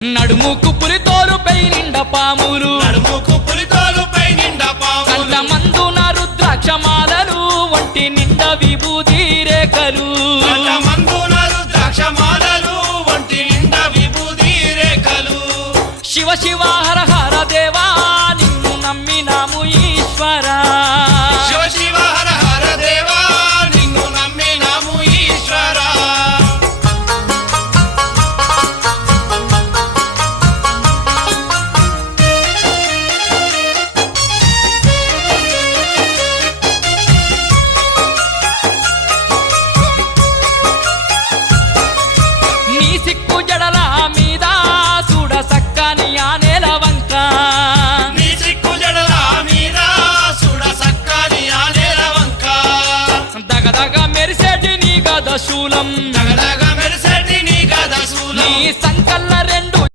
నడుముకు పులితోలుపై నిండా పాములు కంట మందున రుద్రాక్షమాలలు ఒంటి నిండా విభూతి రేఖలు శివ శివ హర